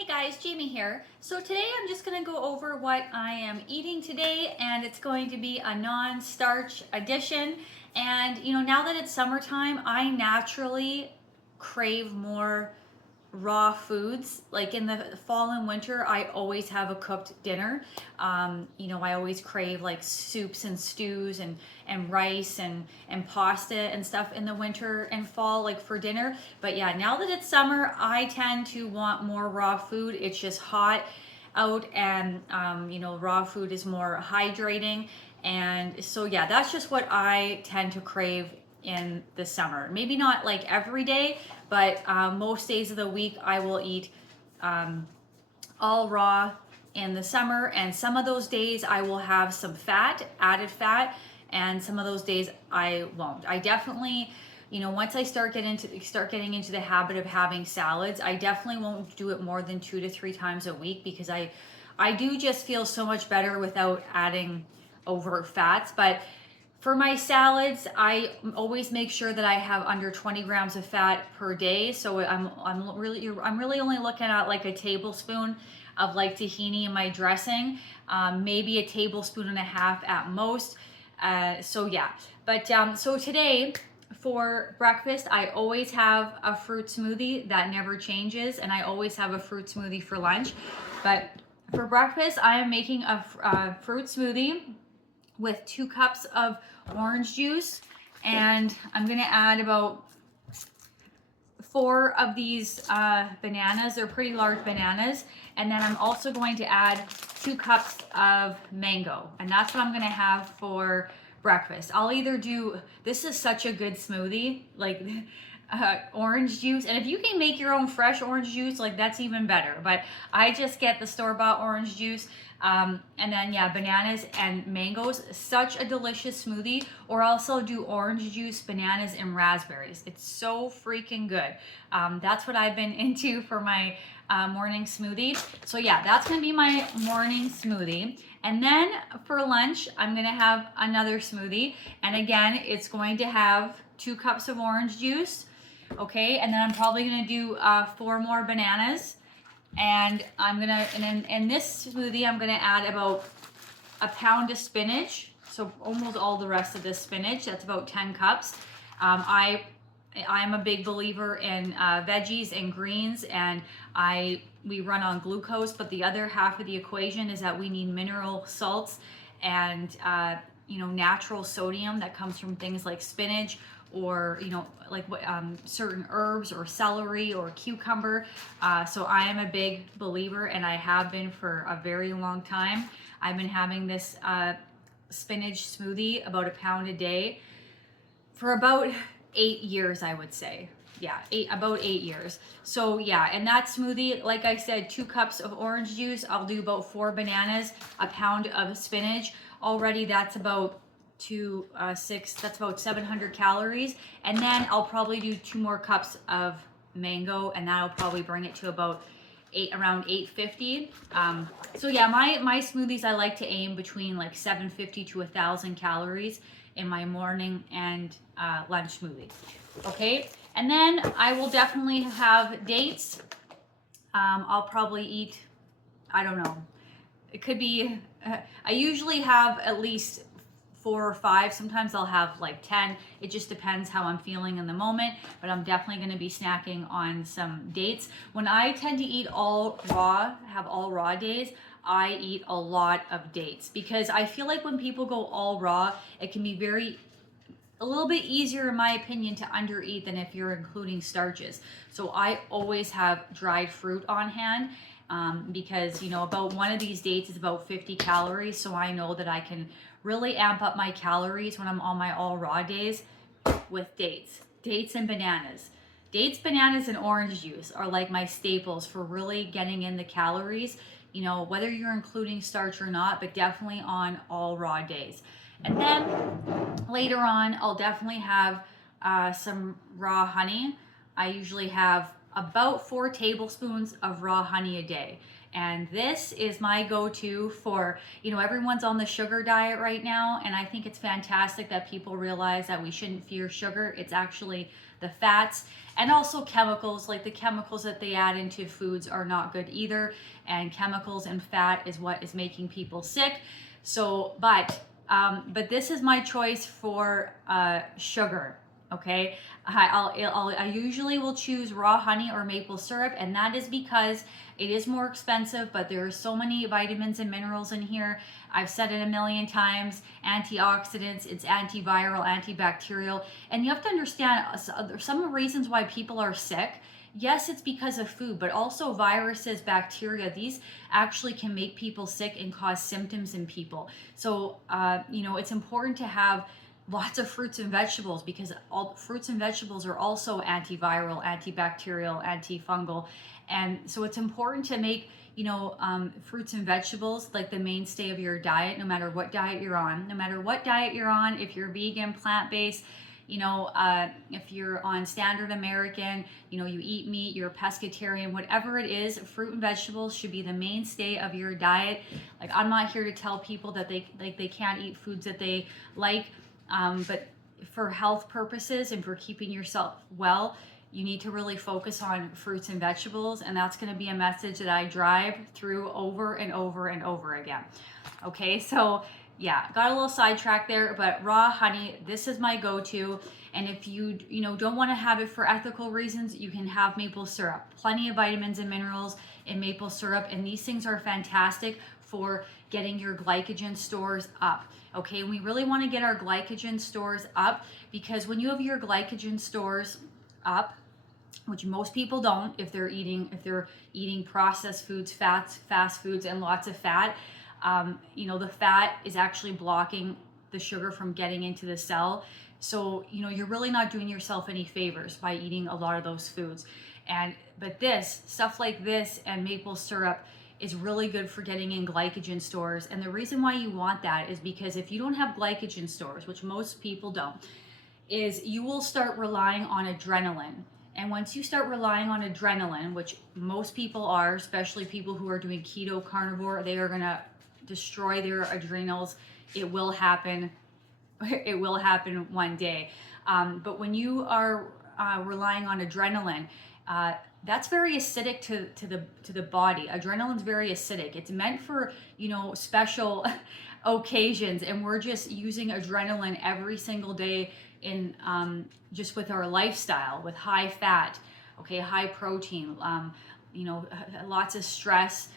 Hey guys, Jamie here. So today I'm just going to go over what I am eating today, and it's going to be a non-starch edition. And now that it's summertime, I naturally crave more raw foods. Like in the fall and winter, I always have a cooked dinner. I always crave like soups and stews and rice and pasta and stuff in the winter and fall, like for dinner. But yeah, now that it's summer, I tend to want more raw food. It's just hot out, and raw food is more hydrating. And so yeah, that's just what I tend to crave in the summer. Maybe not like every day, but most days of the week I will eat all raw in the summer. And some of those days I will have some added fat, and some of those days I won't. I definitely, once I start getting into the habit of having salads, I definitely won't do it more than 2 to 3 times a week, because I do just feel so much better without adding over fats. But for my salads, I always make sure that I have under 20 grams of fat per day. So I'm really only looking at like a tablespoon of like tahini in my dressing, maybe a tablespoon and a half at most. So yeah, but so today for breakfast, I always have a fruit smoothie that never changes, and I always have a fruit smoothie for lunch. But for breakfast, I am making a fruit smoothie with 2 cups of orange juice, and I'm gonna add about 4 of these bananas. They're pretty large bananas. And then I'm also going to add 2 cups of mango, and that's what I'm gonna have for breakfast. I'll either this is such a good smoothie, like orange juice, and if you can make your own fresh orange juice, like that's even better. But I just get the store-bought orange juice, and then yeah, bananas and mangoes. Such a delicious smoothie. Or also do orange juice, bananas, and raspberries. It's so freaking good. That's what I've been into for my morning smoothie. So yeah, that's gonna be my morning smoothie. And then for lunch, I'm gonna have another smoothie, and again, it's going to have 2 cups of orange juice. Okay, and then I'm probably gonna do 4 more bananas, and then in this smoothie I'm gonna add about a pound of spinach, so almost all the rest of this spinach. That's about 10 cups. I'm a big believer in veggies and greens, and we run on glucose, but the other half of the equation is that we need mineral salts and natural sodium that comes from things like spinach, or certain herbs, or celery, or cucumber. So I am a big believer, and I have been for a very long time. I've been having this spinach smoothie, about a pound a day, for about 8 years, I would say. Yeah, about 8 years. So yeah, and that smoothie, like I said, 2 cups of orange juice. I'll do about 4 bananas, a pound of spinach. Already that's about 6, that's about 700 calories. And then I'll probably do 2 more cups of mango, and that'll probably bring it to about around 850. So yeah, my smoothies, I like to aim between like 750 to 1,000 calories in my morning and lunch smoothie. Okay, and then I will definitely have dates. I'll probably eat, I don't know, it could be, I usually have at least 4 or 5. Sometimes I'll have like 10. It just depends how I'm feeling in the moment, but I'm definitely going to be snacking on some dates. When I tend to eat have all raw days, I eat a lot of dates, because I feel like when people go all raw, it can be a little bit easier, in my opinion, to undereat than if you're including starches. So I always have dried fruit on hand, because about one of these dates is about 50 calories, so I know that I can really amp up my calories when I'm on my all raw days with dates and bananas. Dates, bananas, and orange juice are like my staples for really getting in the calories, whether you're including starch or not, but definitely on all raw days. And then later on, I'll definitely have some raw honey. I usually have about 4 tablespoons of raw honey a day. And this is my go-to for, everyone's on the sugar diet right now. And I think it's fantastic that people realize that we shouldn't fear sugar. It's actually the fats, and also chemicals. Like the chemicals that they add into foods are not good either, and chemicals and fat is what is making people sick. So, but this is my choice for sugar. Okay, I usually will choose raw honey or maple syrup, and that is because it is more expensive, but there are so many vitamins and minerals in here. I've said it a million times, antioxidants, it's antiviral, antibacterial, and you have to understand some of the reasons why people are sick. Yes, it's because of food, but also viruses, bacteria, these actually can make people sick and cause symptoms in people. So, it's important to have lots of fruits and vegetables, because all fruits and vegetables are also antiviral, antibacterial, antifungal. And so it's important to make, fruits and vegetables like the mainstay of your diet, no matter what diet you're on. No matter what diet you're on, if you're vegan, plant-based, if you're on standard American, you eat meat, you're a pescatarian, whatever it is, fruit and vegetables should be the mainstay of your diet. Like, I'm not here to tell people that they can't eat foods that they like. But for health purposes and for keeping yourself well, you need to really focus on fruits and vegetables. And that's going to be a message that I drive through over and over and over again. Okay, so yeah, got a little sidetracked there, but raw honey, this is my go-to. And if you don't want to have it for ethical reasons, you can have maple syrup. Plenty of vitamins and minerals in maple syrup, and these things are fantastic for getting your glycogen stores up. Okay, we really want to get our glycogen stores up, because when you have your glycogen stores up, which most people don't if they're eating processed foods, fast foods, and lots of fat, the fat is actually blocking the sugar from getting into the cell. So, you're really not doing yourself any favors by eating a lot of those foods. But this stuff like this and maple syrup is really good for getting in glycogen stores. And the reason why you want that is because if you don't have glycogen stores, which most people don't, is you will start relying on adrenaline. And once you start relying on adrenaline, which most people are, especially people who are doing keto, carnivore, they are going to destroy their adrenals. It will happen. It will happen one day. But when you are relying on adrenaline, that's very acidic to the body. Adrenaline's very acidic. It's meant for, special occasions, and we're just using adrenaline every single day in just with our lifestyle, with high fat, high protein, lots of stress.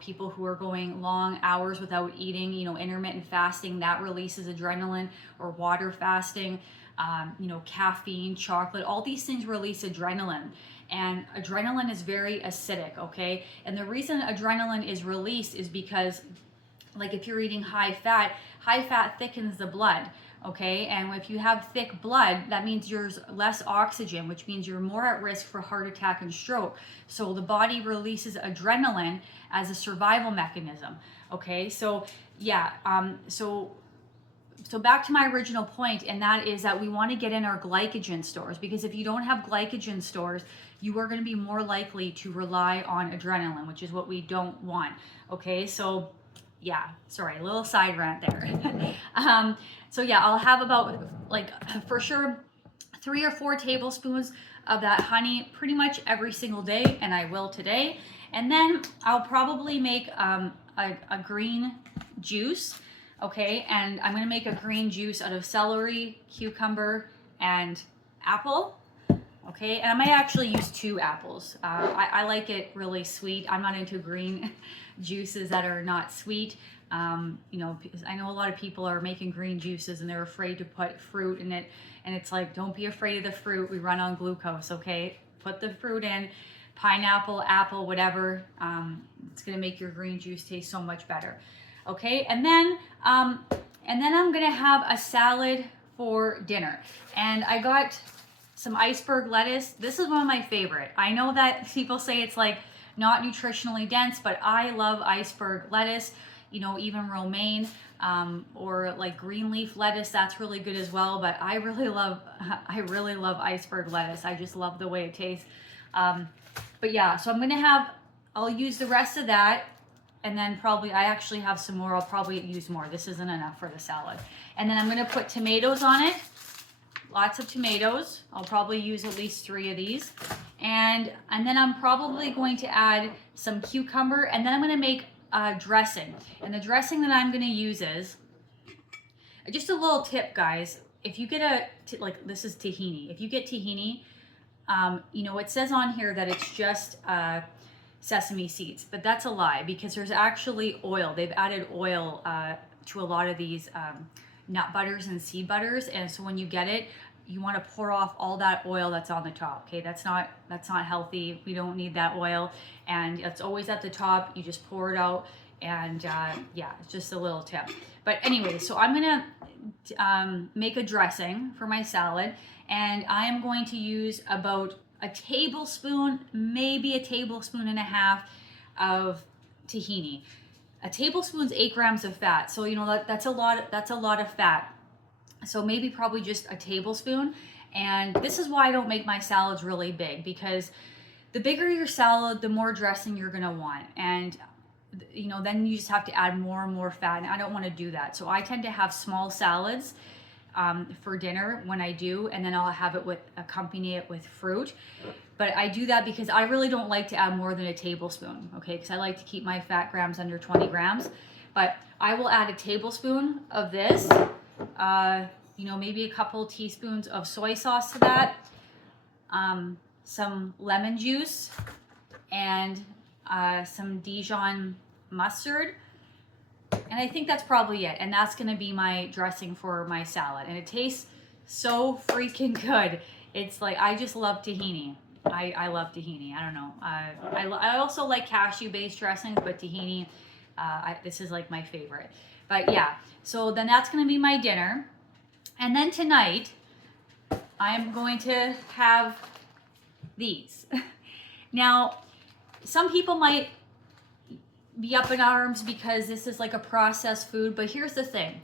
People who are going long hours without eating, intermittent fasting, that releases adrenaline, or water fasting, caffeine, chocolate, all these things release adrenaline. And adrenaline is very acidic, okay? And the reason adrenaline is released is because, like, if you're eating high fat thickens the blood, okay? And if you have thick blood, that means there's less oxygen, which means you're more at risk for heart attack and stroke. So the body releases adrenaline as a survival mechanism, okay? So yeah, so back to my original point, and that is that we want to get in our glycogen stores, because if you don't have glycogen stores, you are going to be more likely to rely on adrenaline, which is what we don't want, okay? So yeah, sorry, a little side rant there. So yeah, I'll have about, like, for sure 3 or 4 tablespoons of that honey pretty much every single day, and I will today. And then I'll probably make a green juice, okay? And I'm gonna make a green juice out of celery, cucumber, and apple. Okay, and I might actually use 2 apples. I like it really sweet. I'm not into green juices that are not sweet. Because I know a lot of people are making green juices and they're afraid to put fruit in it. And it's like, don't be afraid of the fruit. We run on glucose, okay? Put the fruit in, pineapple, apple, whatever. It's gonna make your green juice taste so much better. Okay, and then I'm gonna have a salad for dinner. And I got some iceberg lettuce. This is one of my favorite. I know that people say it's like not nutritionally dense, but I love iceberg lettuce, even romaine, or like green leaf lettuce, that's really good as well. But I really love iceberg lettuce. I just love the way it tastes. But yeah, so I'll use the rest of that. And then probably, I actually have some more. I'll probably use more. This isn't enough for the salad. And then I'm gonna put tomatoes on it. lots of tomatoes. I'll probably use at least 3 of these. And then I'm probably going to add some cucumber, and then I'm gonna make a dressing. And the dressing that I'm gonna use is, just a little tip, guys. If you get like this is tahini. If you get tahini, you know, it says on here that it's just sesame seeds, but that's a lie because there's actually oil. They've added oil to a lot of these nut butters and seed butters, and so when you get it, you want to pour off all that oil that's on the top. Okay, that's not healthy. We don't need that oil, and it's always at the top. You just pour it out, and yeah, it's just a little tip. But anyway, so I'm gonna make a dressing for my salad, and I am going to use about a tablespoon, maybe a tablespoon and a half of tahini. A tablespoon's 8 grams of fat, so you know that's a lot. That's a lot of fat. So maybe probably just a tablespoon. And this is why I don't make my salads really big, because the bigger your salad, the more dressing you're gonna want. And you know, then you just have to add more and more fat, and I don't want to do that. So I tend to have small salads for dinner when I do, and then I'll have it accompany it with fruit. But I do that because I really don't like to add more than a tablespoon, okay? Because I like to keep my fat grams under 20 grams. But I will add a tablespoon of this, you know, maybe a couple teaspoons of soy sauce to that, some lemon juice, and some Dijon mustard. And I think that's probably it. And that's gonna be my dressing for my salad. And it tastes so freaking good. It's like, I just love tahini. I love tahini. I don't know. I also like cashew-based dressings, but tahini, this is like my favorite. But yeah, so then that's gonna be my dinner. And then tonight, I'm going to have these. Now, some people might be up in arms because this is like a processed food, but here's the thing.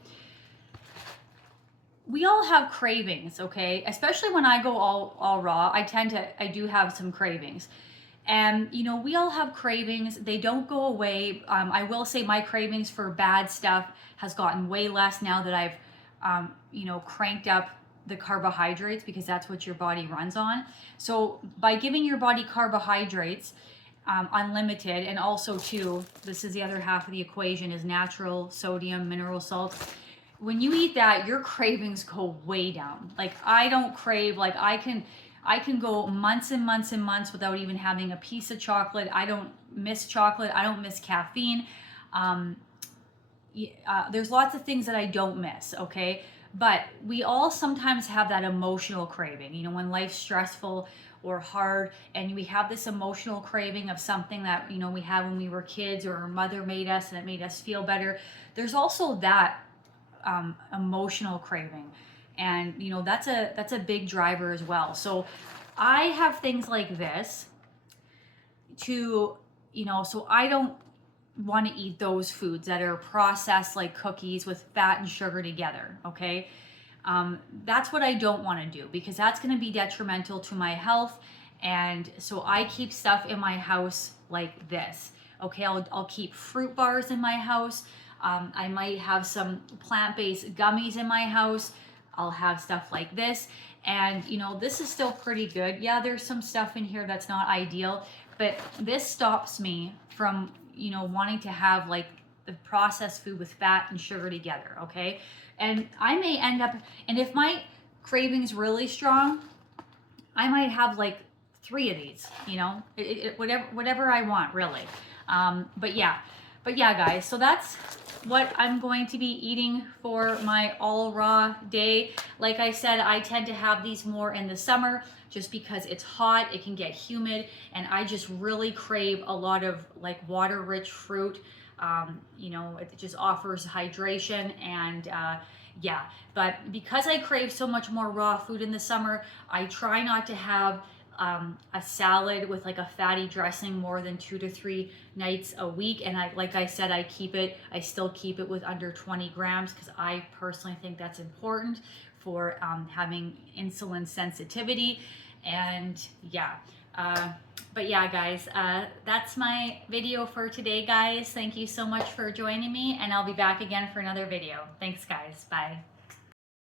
We all have cravings, okay? Especially when I go all raw, I do have some cravings. And, you know, we all have cravings. They don't go away. I will say my cravings for bad stuff has gotten way less now that I've, you know, cranked up the carbohydrates, because that's what your body runs on. So by giving your body carbohydrates, unlimited, and also too, this is the other half of the equation, is natural sodium, mineral salt. When you eat that, your cravings go way down. Like, I don't crave, like I can go months and months and months without even having a piece of chocolate. I don't miss chocolate. I don't miss caffeine. There's lots of things that I don't miss, okay? But we all sometimes have that emotional craving, you know, when life's stressful or hard, and we have this emotional craving of something that, you know, we had when we were kids, or our mother made us and it made us feel better. There's also that emotional craving, and you know, that's a big driver as well. So I have things like this to, you know, so I don't want to eat those foods that are processed, like cookies with fat and sugar together, okay? That's what I don't want to do, because that's going to be detrimental to my health. And so I keep stuff in my house like this, okay? I'll keep fruit bars in my house. I might have some plant-based gummies in my house. I'll have stuff like this. And you know, this is still pretty good. Yeah, there's some stuff in here that's not ideal, but this stops me from, you know, wanting to have like the processed food with fat and sugar together, okay? And I may end up, and if my craving's really strong, I might have like 3 of these, you know, whatever I want, really. But yeah, guys, so that's what I'm going to be eating for my all raw day. Like I said, I tend to have these more in the summer just because it's hot, it can get humid, and I just really crave a lot of like water-rich fruit. You know, it just offers hydration, and yeah. But because I crave so much more raw food in the summer, I try not to have a salad with like a fatty dressing more than 2 to 3 nights a week. And like I said, I still keep it with under 20 grams, because I personally think that's important for having insulin sensitivity. And yeah, but yeah, guys, that's my video for today, guys. Thank you so much for joining me, and I'll be back again for another video. Thanks, guys. Bye.